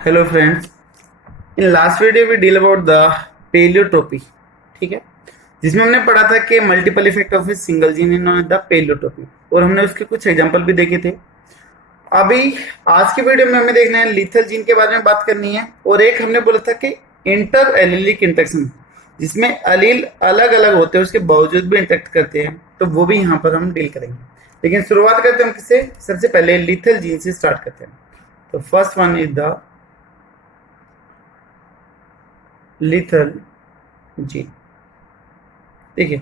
Hello friends, in last video we deal about the pleiotropy. ठीक है, जिसमें हमने पढ़ा था कि multiple effect of a single gene in the pleiotropy, और हमने उसके कुछ एग्जांपल भी देखे थे। अभी आज के वीडियो में हमें देखना है लीथल जीन के बारे में बात करनी है, और एक हमने बोला था कि इंटर एलिलिक इंटरेक्शन, जिसमें अलील अलग अलग होते हैं उसके बावजूद भी इंटरेक्ट करते हैं, तो वो भी यहाँ पर हम डील करेंगे। लेकिन शुरुआत करते हैं हम किससे? सबसे पहले लीथल जीन से स्टार्ट करते हैं। तो first one is the lethal gene. देखिए,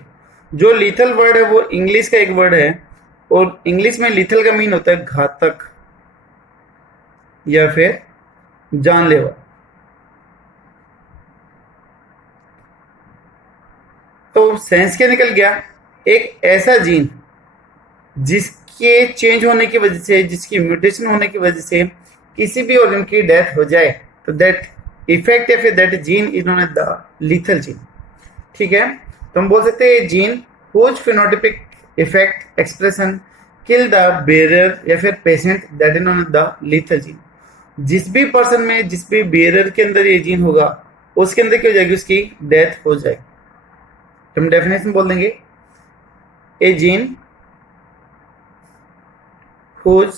जो लीथल वर्ड है वो इंग्लिश का एक वर्ड है, और इंग्लिश में लीथल का मीन होता है घातक या फिर जानलेवा। तो सेंस क्या निकल गया? एक ऐसा जीन जिसके चेंज होने की वजह से, जिसकी म्यूटेशन होने की वजह से किसी भी ऑर्गन की डेथ हो जाए, तो दैट इफेक्ट या फिर that gene is known as the lethal gene. ठीक है, तो हम बोल सकते हैं gene whose phenotypic effect expression kill the bearer या फिर patient, that is known as the lethal gene. जिस भी पर्सन में, जिस भी बेरर के अंदर ये जीन होगा, उसके अंदर क्या हो जाएगी? उसकी डेथ हो जाएगी। तो हम डेफिनेशन बोल देंगे, a gene whose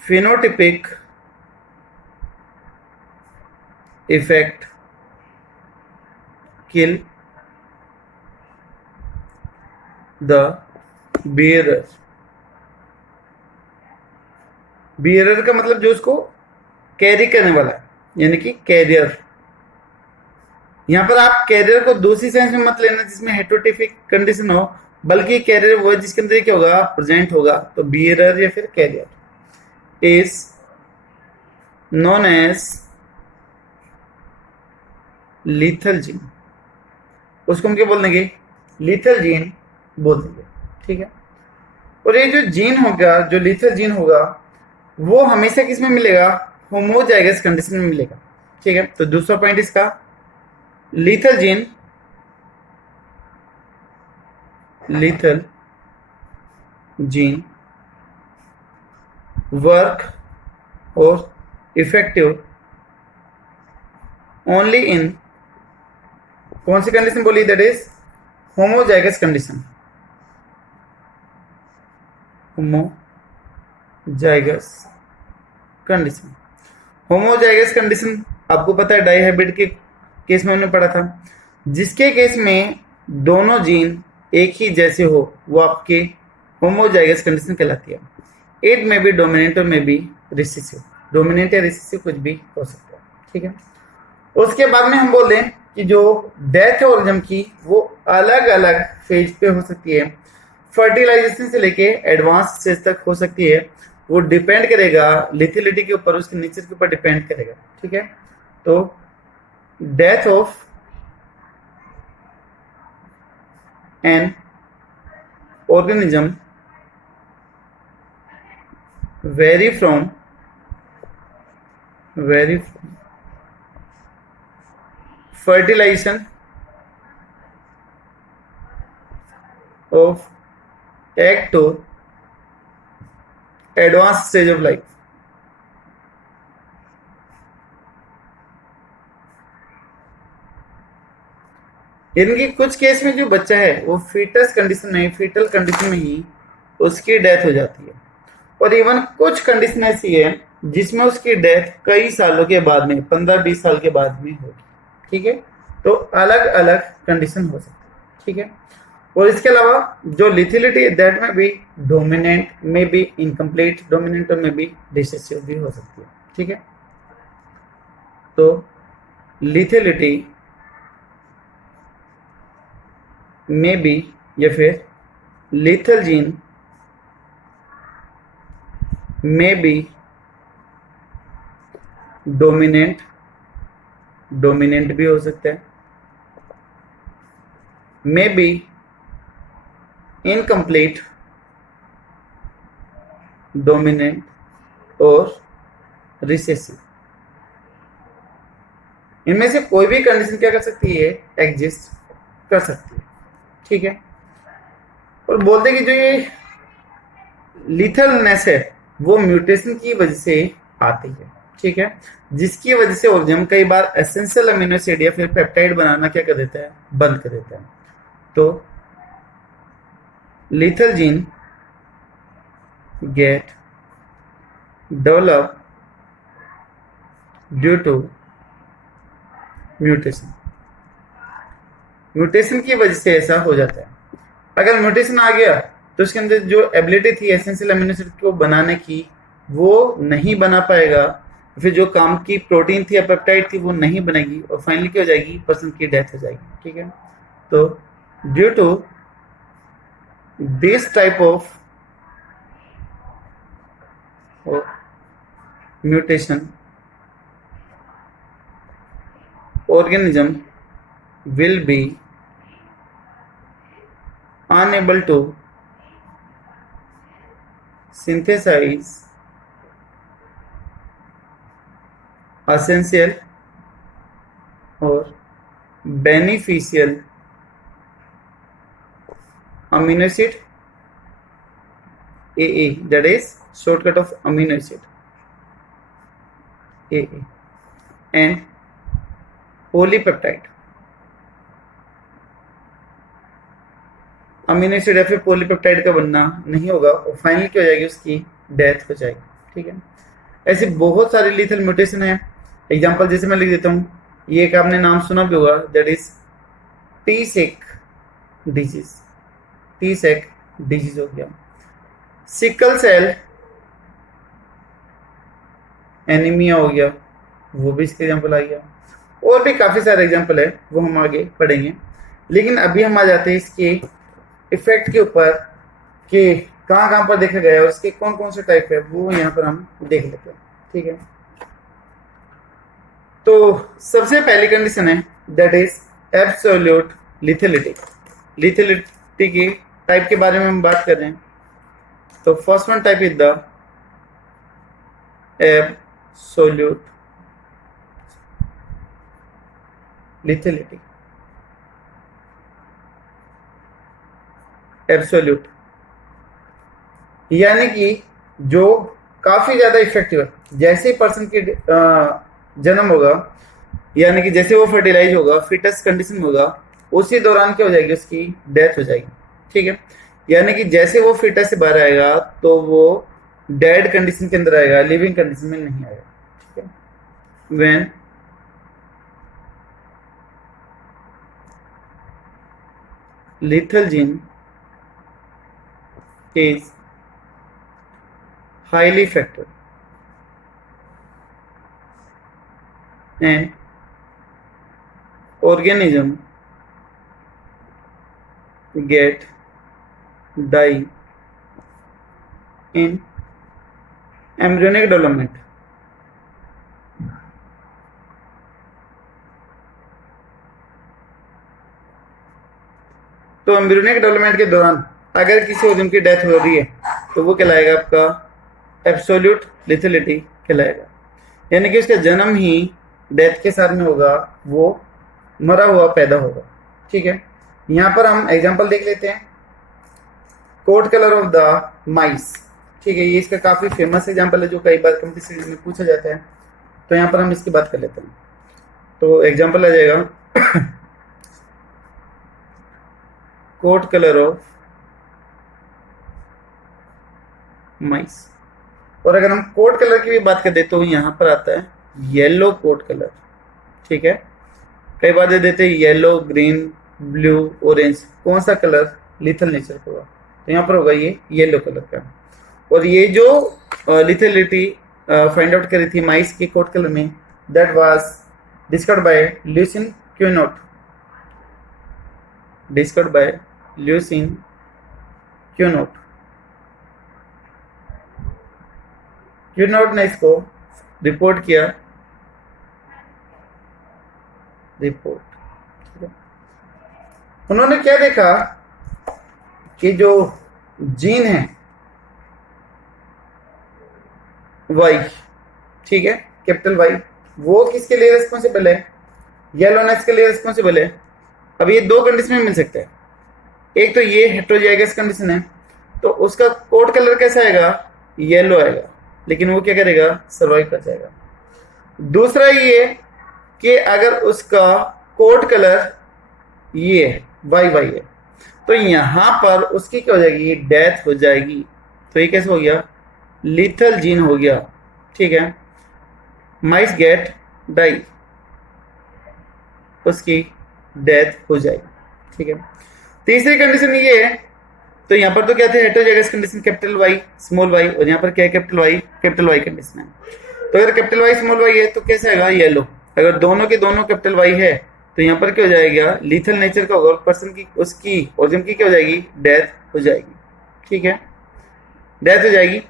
phenotypic effect kill the bearer। bearer का मतलब जो उसको कैरी करने वाला है, यानी कि कैरियर। यहां पर आप कैरियर को दूसरी सेंस में मत लेना जिसमें हेटरोटिपिक कंडीशन हो, बल्कि कैरियर वो है जिसके अंदर क्या होगा? प्रेजेंट होगा। तो bearer या फिर career is known as lethal gene। उसको हम क्या बोल देंगे? lethal gene बोल देंगे। ठीक है, और ये जो जीन होगा, जो lethal जीन होगा, वो हमेशा किस में मिलेगा? होमोजाइगस कंडीशन में मिलेगा। ठीक है, तो दूसरा पॉइंट इसका, lethal gene, lethal gene work और इफेक्टिव ओनली इन कौन सी कंडीशन बोली? That is homozygous condition. Homozygous condition, homozygous condition आपको पता है डाइहाइब्रिड के केस में हमने पढ़ा था, जिसके केस में दोनों जीन एक ही जैसे हो, वो आपके होमोजाइगस कंडीशन कहलाती है। इट में बी डोमिनेंट और में बी रिसेसिव, डोमिनेंट या रिसेसिव कुछ भी हो सकता है। ठीक है, उसके बाद में हम बोल दें कि जो डेथ है ऑर्गेनिज्म की, वो अलग अलग फेज पे हो सकती है। फर्टिलाइजेशन से लेके एडवांस स्टेज तक हो सकती है। वो डिपेंड करेगा लिथिलिटी के ऊपर, उसके नेचर के ऊपर डिपेंड करेगा। ठीक है, तो death of an organism vary from fertilization of egg to advanced stage of life। इनकी कुछ केस में जो बच्चा है वो फीटस कंडीशन में, फीटल कंडीशन में ही उसकी डेथ हो जाती है, और इवन कुछ कंडीशन ऐसी है जिसमें उसकी डेथ कई सालों के बाद में, 15-20 साल के बाद में होगी। ठीक है, तो अलग अलग कंडीशन हो सकती है। ठीक है, और इसके अलावा जो लिथिलिटी दैट में भी डोमिनेंट, में भी इनकम्प्लीट डोमिनेंट, और में भी रिसेसिव भी हो सकती है। ठीक है, तो लिथिलिटी में भी या फिर लिथल जीन में भी डोमिनेंट भी हो सकता है, में भी इनकम्प्लीट डोमिनेंट और रिसेसिव। इनमें से कोई भी कंडीशन क्या कर सकती है? एग्जिस्ट कर सकती है। ठीक है, और बोलते कि जो ये लिथलनेस है, वो म्यूटेशन की वजह से आती है, ठीक है, जिसकी वजह से ऑर्गेनिज्म कई बार एसेंशियल अमीनो एसिड या फिर पेप्टाइड बनाना क्या कर देता है, बंद कर देता है। तो lethal gene get developed due to mutation. Mutation की वजह से ऐसा हो जाता है। अगर म्यूटेशन आ गया तो उसके अंदर जो एबिलिटी थी एसेंशियल अमीनो एसिड को बनाने की वो नहीं बना पाएगा, फिर जो काम की प्रोटीन थी या पेप्टाइड थी वो नहीं बनेगी और फाइनली क्या हो जाएगी, पर्सन की डेथ हो जाएगी, ठीक है। तो due to this type of mutation organism will be unable to synthesize essential or beneficial amino acid AA, that is shortcut of amino acid AA, and polypeptide amino acid या फिर polypeptide का बनना नहीं होगा और फाइनली क्या हो जाएगी, उसकी डेथ हो जाएगी, ठीक है। ऐसे बहुत सारे लीथल म्यूटेशन है। एग्जांपल जैसे मैं लिख देता हूँ, ये एक आपने नाम सुना भी होगा, दैट इज टी-सेक डिजीज। टी-सेक डिजीज हो गया, सिकल सेल एनीमिया हो गया, वो भी इसके एग्जाम्पल आ गया, और भी काफी सारे एग्जाम्पल है, वो हम आगे पढ़ेंगे। लेकिन अभी हम आ जाते हैं इसके इफेक्ट के ऊपर कि कहाँ कहाँ पर देखा गया है और इसके कौन कौन से टाइप है, वो यहाँ पर हम देख लेते हैं, ठीक है। तो सबसे पहली कंडीशन है दैट इज एब्सोल्यूट लिथेलिटी। लिथेलिटी के टाइप के बारे में हम बात कर रहे हैं। तो first one type is the absolute lethality. Absolute यानी कि जो काफी ज्यादा इफेक्टिव है। जैसे ही पर्सन की जन्म होगा, यानी कि जैसे वो फर्टिलाइज होगा, फिटस कंडीशन में होगा, उसी दौरान क्या हो जाएगी, उसकी डेथ हो जाएगी, ठीक है। यानी कि जैसे वो फिटस से बाहर आएगा तो वो डेड कंडीशन के अंदर आएगा, लिविंग कंडीशन में नहीं आएगा, ठीक है। When lethal gene is highly effective and organism get die in embryonic development। तो एम्ब्रियोनिक डेवलपमेंट के दौरान अगर किसी ऑर्गन की डेथ हो रही है तो वो कहलाएगा आपका एब्सोल्यूट लिथेलिटी कहलाएगा, यानी कि उसका जन्म ही डेथ के साथ में होगा, वो मरा हुआ पैदा होगा, ठीक है। यहाँ पर हम एग्जांपल देख लेते हैं, coat colour of the mice, ठीक है। ये इसका काफी फेमस एग्जांपल है जो कई बार कॉम्पिटिशन में पूछा जाता है। तो यहाँ पर हम इसकी बात कर लेते हैं। तो एग्जांपल आ जाएगा कोट कलर ऑफ माइस। और अगर हम कोट कलर की भी बात कर दे तो यहाँ पर आता है येलो कोट कलर, ठीक है। कई बार दे देते हैं येलो, ग्रीन, ब्लू, ऑरेंज, कौन सा कलर लिथल नेचर का होगा, तो यहाँ पर होगा ये येलो कलर का। और ये जो लिथेलिटी फाइंड आउट करी थी माइस के कोट कलर में, that was discovered by Lucien Cuenot, discovered by Lucien Cuenot. Cuenot ने इसको रिपोर्ट किया, रिपोर्ट। उन्होंने क्या देखा कि जो जीन है वाई, ठीक है, कैपिटल वाई, वो किसके लिए रिस्पॉन्सिबल है, येलोनेस के लिए रिस्पॉन्सिबल है। अब ये दो कंडीशन में मिल सकते हैं। एक तो ये हेटेरोजाइगस कंडीशन है, तो उसका कोट कलर कैसा आएगा, येलो आएगा, लेकिन वो क्या करेगा, सर्वाइव कर जाएगा। दूसरा ये कि अगर उसका कोट कलर ये वाई वाई है, तो यहां पर उसकी क्या हो जाएगी, डेथ हो जाएगी। तो ये कैसे हो गया, लीथल जीन हो गया। ठीक है, माइस गेट डाई, उसकी डेथ हो जाएगी। ठीक है, तीसरी कंडीशन ये है, तो यहां पर तो क्या थे, heterozygous condition capital Y small Y, और यहां पर क्या है, कैपिटल वाई कंडीशन है। तो अगर कैपिटल वाई स्मॉल वाई है तो कैसे आएगा, येलो। अगर दोनों के दोनों कैपिटल वाई है तो यहाँ पर क्या हो जाएगा, लीथल नेचर का होगा, और पर्सन की उसकी ऑर्गन की क्या हो जाएगी, डेथ हो जाएगी। ठीक है, डेथ हो जाएगी।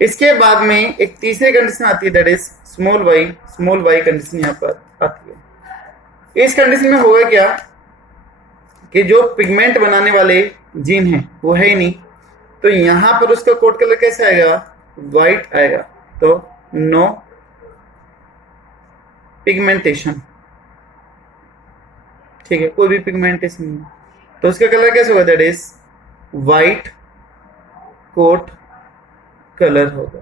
इसके बाद में एक तीसरी कंडीशन आती है, that is small Y condition यहाँ पर आती है। इस कंडीशन में होगा क्या कि जो पिगमेंट बनाने वाले जीन हैं वो है ही नहीं, तो यहां पर उसका कोट कलर कैसे आएगा, व्हाइट आएगा। तो नो पिगमेंटेशन। ठीक है, कोई भी पिगमेंटेशन नहीं, तो उसका कलर कैसे होगा, that is white coat colour होगा।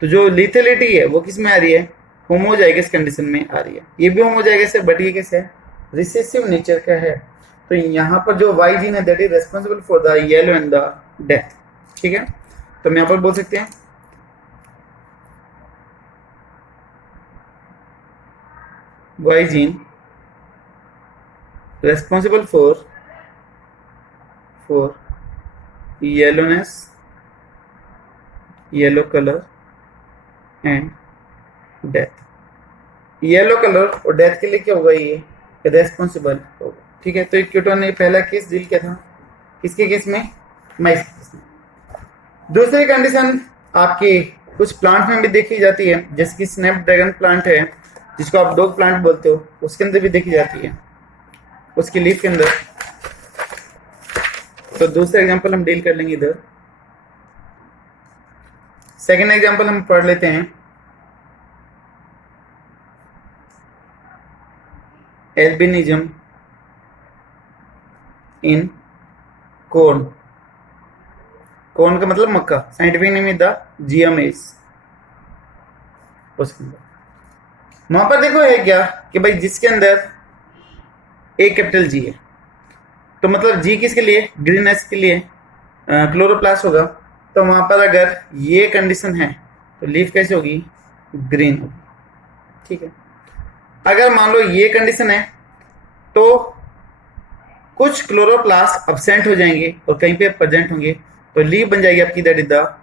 तो जो लिथेलिटी है वो किस में आ रही है, होमोजाइगस कंडीशन में आ रही है। ये भी होमोजाइगस है, बट ये कैसे है, रिसेसिव नेचर का है। तो यहाँ पर जो वाई जीन है that is responsible for the yellow and the death. ठीक है, तो हम यहाँ पर बोल सकते हैं Y gene responsible for yellowness, yellow color and death। Yellow colour और डेथ के लिए क्या होगा, ये रेस्पॉन्सिबल होगा। ठीक है, तो एक क्यूटोन ने पहला केस डील किया था, किसके केस में, माइस के केस में। दूसरी कंडीशन आपकी कुछ प्लांट में भी देखी जाती है, जैसे कि स्नैपड्रैगन प्लांट है, जिसको आप डॉग प्लांट बोलते हो, उसके अंदर भी देखी जाती है, उसकी लीफ के अंदर। तो दूसरा एग्जांपल हम डील कर लेंगे इधर। सेकंड एग्जांपल हम पढ़ लेते हैं, एल्बिनिज्म इन कॉर्न। कॉर्न का मतलब मक्का, साइंटिफिक नेम इज द जिया मेज। उसके अंदर वहां पर देखो है क्या कि भाई जिसके अंदर एक कैपिटल जी है, तो मतलब जी किसके लिए, ग्रीननेस के लिए, क्लोरोप्लास्ट होगा। तो वहां पर अगर ये कंडीशन है तो लीफ कैसे होगी, ग्रीन होगी। ठीक है, अगर मान लो ये कंडीशन है तो कुछ क्लोरोप्लास्ट अब्सेंट हो जाएंगे और कहीं पे प्रेजेंट होंगे, तो लीफ बन जाएगी आपकी, that is the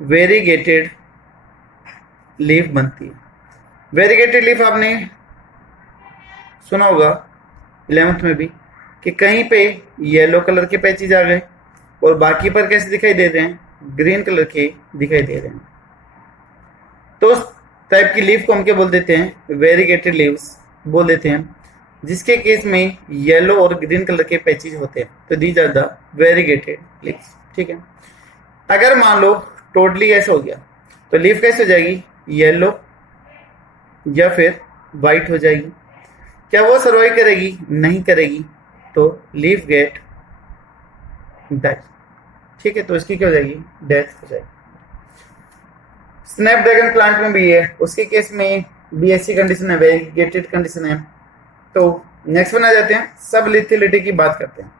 variegated leaf बनती है। वेरीगेटेड लीफ आपने सुना होगा 11th में भी कि कहीं पे येलो कलर के पैचेज आ गए और बाकी पर कैसे दिखाई दे रहे हैं, ग्रीन कलर के दिखाई दे रहे हैं। तो उस टाइप की लीफ को हम क्या बोल देते हैं, वेरीगेटेड लीव्स बोल देते हैं, जिसके केस में येलो और ग्रीन कलर के पैचेज होते हैं। तो these are the variegated leaves. ठीक है, अगर मान लो टोटली ऐसा हो गया तो लीफ कैसे हो जाएगी, येलो या फिर वाइट हो जाएगी। क्या वो सर्वाइव करेगी, नहीं करेगी, तो लीफ गेट डाई। ठीक है, तो इसकी क्या हो जाएगी, डेथ हो जाएगी। स्नैपड्रैगन प्लांट में भी है, उसके केस में भी ऐसी कंडीशन है, वेरीगेटेड कंडीशन है। तो नेक्स्ट वन आ जाते हैं, सब लिथिलिटी की बात करते हैं।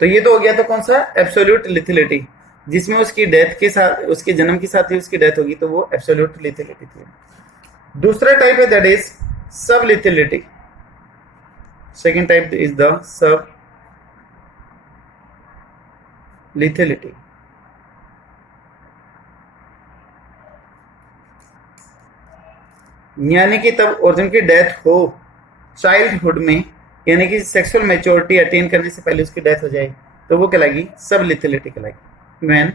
तो ये तो हो गया था कौन सा, एब्सोल्यूट लिथिलिटी, जिसमें उसकी डेथ के साथ, उसके जन्म के साथ ही उसकी डेथ होगी, तो वो एब्सोल्यूट लिथिलिटी थी। दूसरा टाइप है that is sublethality. Second type is the sublethality. यानी कि तब ऑर्गन की डेथ हो चाइल्डहुड में, यानी कि सेक्सुअल मैच्योरिटी अटेन करने से पहले उसकी डेथ हो जाए, तो वो कहलाएगी सब लिथिलिटी कहलाएगी। When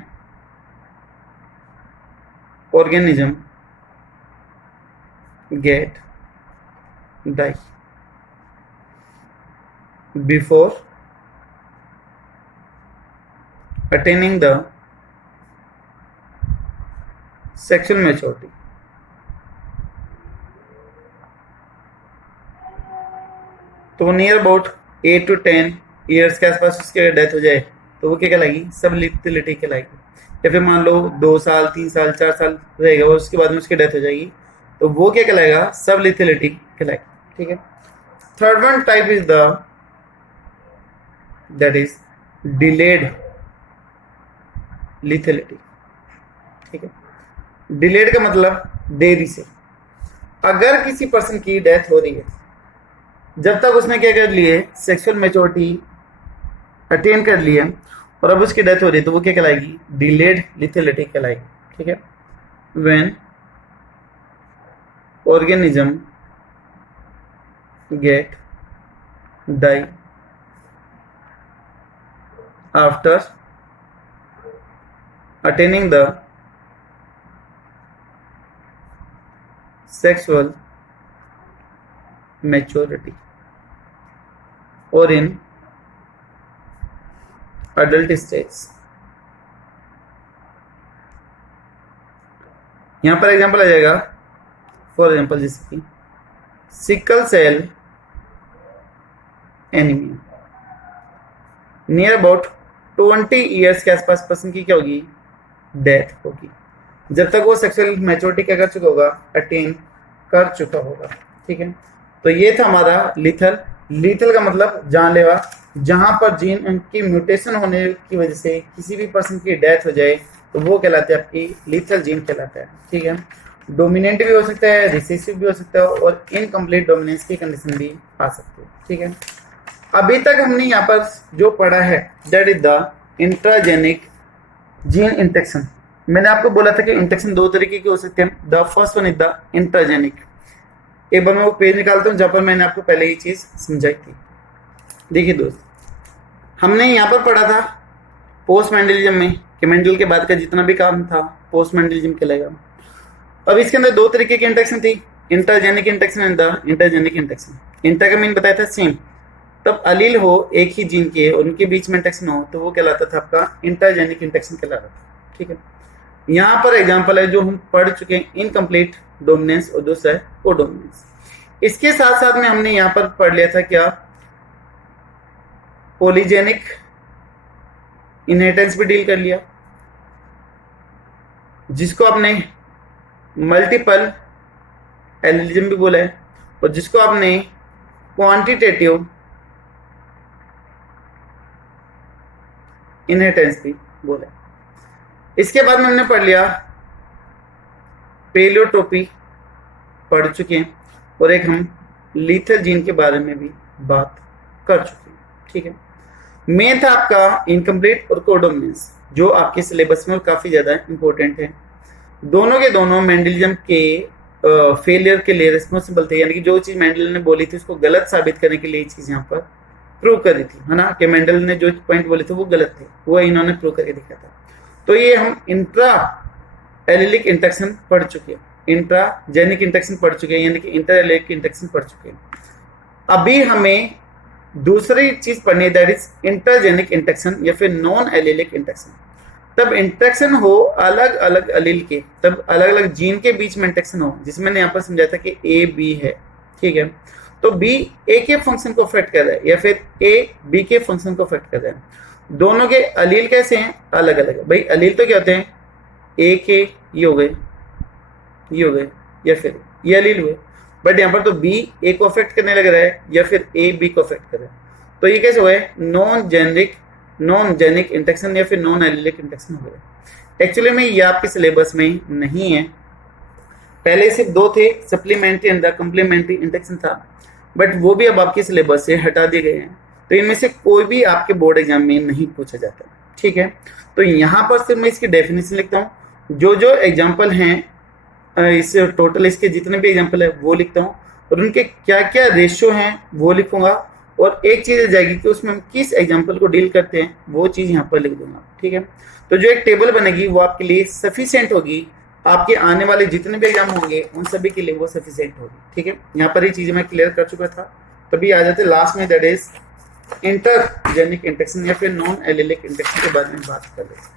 organism get die before attaining the sexual maturity। तो नियर अबाउट 8 to 10 ईयर्स के आसपास उसकी डेथ हो जाए तो वो क्या कहलाएगी, सब लिथेलिटी कहलाएगी। या फिर मान लो 2 साल 3 साल 4 साल रहेगा और उसके बाद में उसकी डेथ हो जाएगी, तो वो क्या कहलाएगा, सब लिथेलिटी कहलाएगा। ठीक है। Third one type is that is delayed lethality. ठीक है। डिलेड का मतलब देरी से। अगर किसी पर्सन की डेथ हो रही है, जब तक उसने क्या कर लिए, सेक्सुअल मैच्योरिटी अटेन कर लिया और अब उसकी डेथ हो रही है, तो वो क्या कहलाएगी, डिलेड लिथेलिटी कहलाएगी। ठीक है। When organism get die after attaining the sexual maturity or in adult stage। यहां पर एग्जांपल आ जाएगा, फॉर एग्जांपल जैसे कि sickle cell anaemia, near about 20 years के आसपास पर्सन की क्या होगी, डेथ होगी, जब तक वो सेक्सुअल मैच्योरिटी क्या कर चुका होगा, अटेन कर चुका होगा। ठीक है। तो ये था हमारा लीथल। लीथल का मतलब जानलेवा, जहां पर जीन की म्यूटेशन होने की वजह से किसी भी पर्सन की डेथ हो जाए तो वो कहलाता है आपकी लीथल जीन कहलाता है। ठीक है। डोमिनेंट भी हो सकता है, रिसेसिव भी हो सकता है और इनकम्प्लीट डोमिनेंस की कंडीशन भी आ सकती है। ठीक है। अभी तक हमने यहाँ पर जो पढ़ा है that is the intragenic gene interaction. मैंने आपको बोला था कि इंटेक्शन 2 तरीके के हो सकते हैं। The first one is the intragenic. एक बार मैं वो पेज निकालता हूँ जहाँ पर मैंने आपको पहले ये चीज समझाई थी। देखिए दोस्त, हमने यहाँ पर पढ़ा था पोस्ट मेंडलिज्म में कि मेंडल के बाद का जितना भी काम था पोस्ट मेंडलिज्म कहलाएगा। अब इसके अंदर 2 तरीके की इंटेक्शन थी, intragenic interaction and the intergenic interaction. Inter का मीन बताया था सेम, तब अलील हो एक ही जीन के और उनके बीच में इंटेक्शन हो तो वो कहलाता था आपका इंटरजेनिक इंटेक्शन कहलाता था। ठीक है। यहाँ पर एग्जांपल है जो हम पढ़ चुके हैं, इनकम्प्लीट डोमिनेंस और दूसरा है कोडोमिनेंस। इसके साथ साथ में हमने यहाँ पर पढ़ लिया था क्या, पॉलीजेनिक इनहेरिटेंस भी डील कर लिया, जिसको आपने मल्टीपल एलिलिज्म भी बोला है और जिसको आपने क्वांटिटेटिव इनहेरिटेंस भी बोला है। इसके बाद में हमने पढ़ लिया पेलियोट्रोपी पढ़ चुके हैं और एक हम लीथल जीन के बारे में भी बात कर चुके हैं। ठीक है। मेन था आपका इनकम्प्लीट और कोडोमिनेंस, जो आपके सिलेबस में काफी ज्यादा इंपॉर्टेंट है। दोनों के दोनों मेंडलिज्म के फेलियर के लिए रिस्पॉन्सिबल थे, यानी कि जो चीज मेंडल ने बोली थी उसको गलत साबित करने के लिए ये चीज यहाँ पर प्रूव करी थी, है ना, कि मेंडल ने जो पॉइंट बोले थे वो गलत थे, वो इन्होंने प्रूव करके दिखाया था। तो ये हम इंट्रा एलिलिक इंटेक्शन पढ़ चुके हैं, इंट्राजेनिक इंटेक्शन पढ़ चुके हैं, यानी कि इंटर एलिलिक इंटेक्शन पढ़ चुके हैं। अभी हमें दूसरी चीज पढ़नी है दैट इज इंटरजेनिक इंटेक्शन या फिर नॉन एलिलिक इंटेक्शन। तब इंटेक्शन हो अलग अलग अलील के, तब अलग अलग जीन के बीच में इंटेक्शन हो, जिसमें मैंने यहाँ पर समझाया था कि ए बी है। ठीक है। तो बी ए के फंक्शन को अफेक्ट कर रहा है या फिर ए बी के फंक्शन को अफेक्ट कर रहा है। दोनों के अलील कैसे हैं, अलग अलग है। भाई अलील तो क्या होते हैं, ए के ये हो गए, ये हो गए, या फिर ये अलील हुए, बट यहाँ पर तो बी ए को अफेक्ट करने लग रहा है या फिर ए बी को अफेक्ट कर रहा है। तो ये कैसे हुआ है, नॉन जेनिक इंटेक्शन या फिर नॉन एलिलिक इंटेक्शन हो गया। एक्चुअली में ये आपके सिलेबस में नहीं है, पहले सिर्फ 2 थे, सप्लीमेंट्री एंड द कम्प्लीमेंट्री इंटेक्शन था, बट वो भी अब आपके सिलेबस से हटा दिए गए हैं। तो इनमें से कोई भी आपके बोर्ड एग्जाम में नहीं पूछा जाता। ठीक है। तो यहाँ पर सिर्फ मैं इसकी डेफिनेशन लिखता हूँ, जो जो एग्जाम्पल हैं इस टोटल इसके जितने भी एग्जाम्पल है वो लिखता हूँ और उनके क्या क्या रेशियो हैं वो लिखूंगा, और एक चीज आ जाएगी कि उसमें हम किस एग्जाम्पल को डील करते हैं वो चीज यहाँ पर लिख दूंगा। ठीक है। तो जो एक टेबल बनेगी वो आपके लिए सफिशिएंट होगी, आपके आने वाले जितने भी एग्जाम होंगे उन सभी के लिए वो सफिशिएंट होगी। ठीक है। यहाँ पर ये चीजें मैं क्लियर कर चुका था। तभी आ जाते लास्ट में, दैट इज इंटरजेनिक इंटेक्शन या फिर नॉन एलिलिक इंटेक्शन के बारे में बात कर रहे हैं।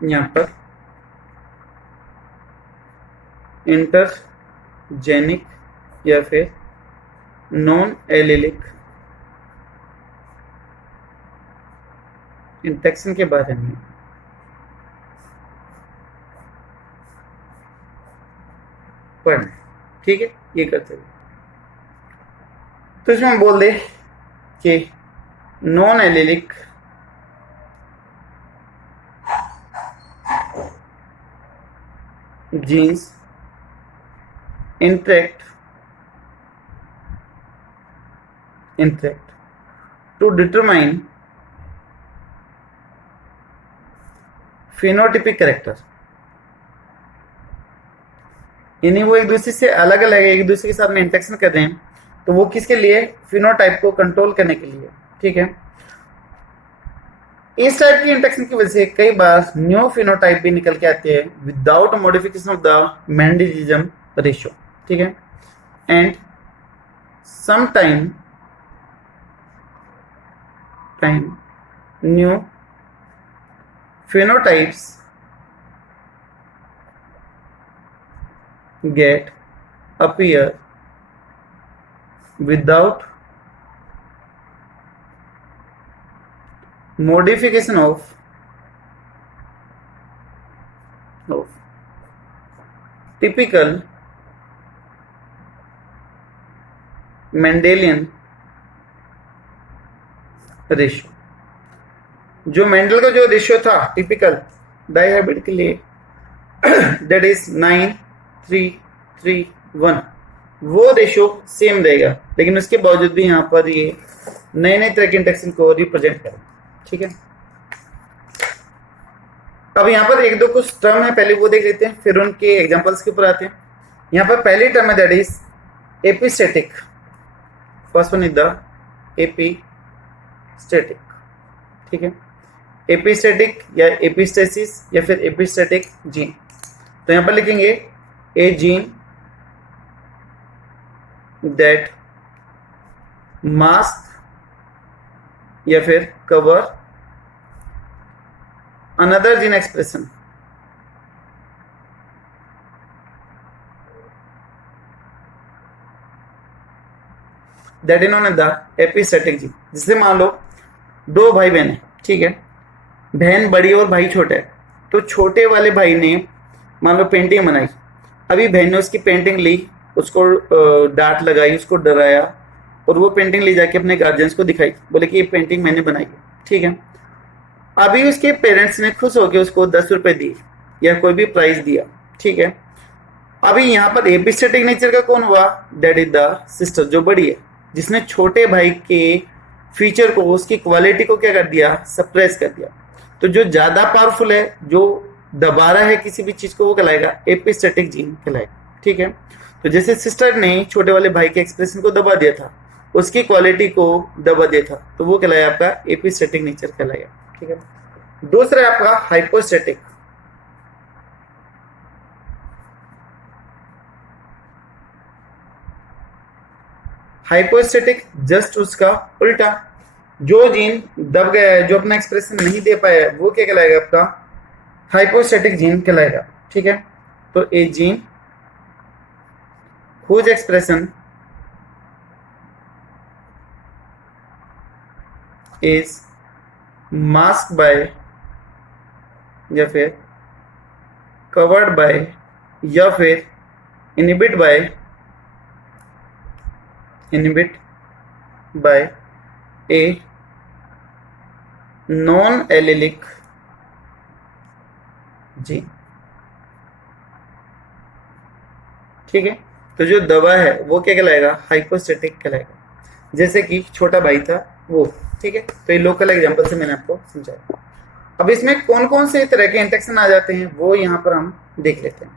यहाँ पर इंटरजेनिक जेनिक या फिर नॉन एलिलिक इंटरेक्शन के बारे में पढ़ना है। ठीक है, ये करते हुए तो इसमें हम बोल दे कि non allylic genes interact to determine phenotypic character, यानी वो एक दूसरे से अलग अलग एक दूसरे के साथ में इंटरेक्शन कर रहे हैं, तो वो किसके लिए? फिनोटाइप को कंट्रोल करने के लिए। ठीक है, इस टाइप की इंटरेक्शन की वजह से कई बार न्यू फिनोटाइप भी निकल के आते हैं without modification of the Mendelism ratio. ठीक है, and sometime new phenotypes appear without modification of typical Mendelian ratio. जो मेंडल का जो रेशियो था टिपिकल डायहाइब्रिड के लिए दैट इज 9:3:3:1, वो रेशियो सेम रहेगा, लेकिन उसके बावजूद भी यहाँ पर ये नए नए तरह के इंटरेक्शन को रिप्रेजेंट करें। ठीक है, अब यहाँ पर एक दो कुछ टर्म है, पहले वो देख लेते हैं, फिर उनके एग्जांपल्स के ऊपर आते हैं। यहाँ पर पहली टर्म है that is epistatic. First one is the epistatic. ठीक है, एपिस्टेटिक या एपिस्टेसिस या फिर एपिस्टेटिक जीन। तो यहां पर लिखेंगे ए जीन दैट मास्क या फिर cover another gene expression that is known as the epistatic gene. जिससे मान लो दो भाई बहन है, ठीक है, बहन बड़ी और भाई छोटा है, तो छोटे वाले भाई ने मान लो पेंटिंग बनाई, अभी बहन ने उसकी पेंटिंग ली, उसको डांट लगाई, उसको डराया, और वो पेंटिंग ले जाके अपने गार्जियंस को दिखाई, बोले कि ये पेंटिंग मैंने बनाई है। ठीक है, अभी उसके पेरेंट्स ने खुश होकर उसको 10 रुपए दिए या कोई भी प्राइज दिया। ठीक है, अभी यहाँ पर एपिस्टेटिक नेचर का कौन हुआ? दैट इज द सिस्टर, जो बड़ी है, जिसने छोटे भाई के फीचर को, उसकी क्वालिटी को क्या कर दिया? सप्रेस कर दिया। तो जो ज्यादा पावरफुल है, जो दबा रहा है किसी भी चीज को, वो कहलाएगा एपिस्टेटिक जीन कहलाएगा। ठीक है, तो जैसे सिस्टर ने छोटे वाले भाई के एक्सप्रेशन को दबा दिया था, उसकी क्वालिटी को दबा दिया था, तो वो कहलाया आपका एपिस्टेटिक नेचर कहलाएगा। ठीक है, दूसरा है आपका हाइपोस्टेटिक। हाइपोस्टेटिक जस्ट उसका उल्टा, जो जीन दब गया है, जो अपना एक्सप्रेशन नहीं दे पाया है, वो क्या कहलाएगा? आपका हाइपोस्टेटिक जीन कहलाएगा। ठीक है, तो a gene whose expression is mask by या फिर कवर्ड बाय या फिर inhibit by a non allelic gene. ठीक है, तो जो दवा है वो क्या कहलाएगा? हाइपोस्टेटिक कहलाएगा। जैसे कि छोटा भाई था वो। ठीक है, तो ये लोकल एग्जांपल से मैंने आपको समझाया। अब इसमें कौन कौन से तरह के इंटरेक्शन आ जाते हैं वो यहाँ पर हम देख लेते हैं।